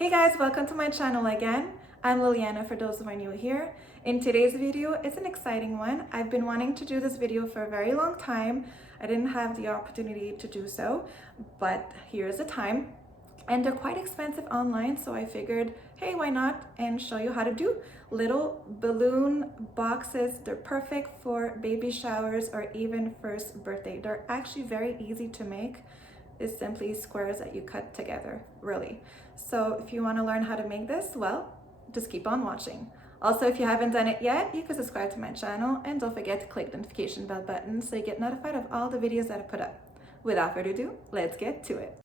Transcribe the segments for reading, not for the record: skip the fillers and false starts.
Hey guys, welcome to my channel again. I'm Liliana for those who are new here. In today's video, it's an exciting one. I've been wanting to do this video for a very long time. I didn't have the opportunity to do so, but here's the time. And they're quite expensive online, so I figured, hey, why not? And show you how to do little balloon boxes. They're perfect for baby showers or even first birthday. They're actually very easy to make. It's simply squares that you cut together, really. So if you want to learn how to make this, well, just keep on watching. Also, if you haven't done it yet, you can subscribe to my channel and don't forget to click the notification bell button so you get notified of all the videos that I put up. Without further ado, let's get to it.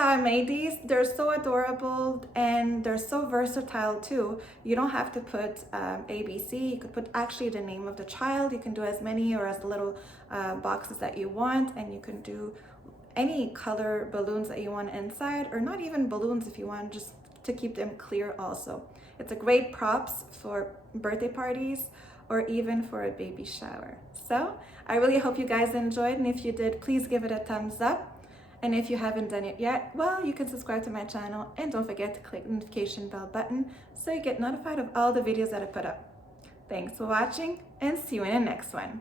how I made these. They're so adorable and they're so versatile too. You don't have to put ABC. You could put actually the name of the child. You can do as many or as little boxes that you want, and you can do any color balloons that you want inside, or not even balloons if you want, just to keep them clear also. It's a great props for birthday parties or even for a baby shower. So I really hope you guys enjoyed, and if you did, please give it a thumbs up. And if you haven't done it yet, well, you can subscribe to my channel, and don't forget to click the notification bell button so you get notified of all the videos that I put up. Thanks for watching, and see you in the next one.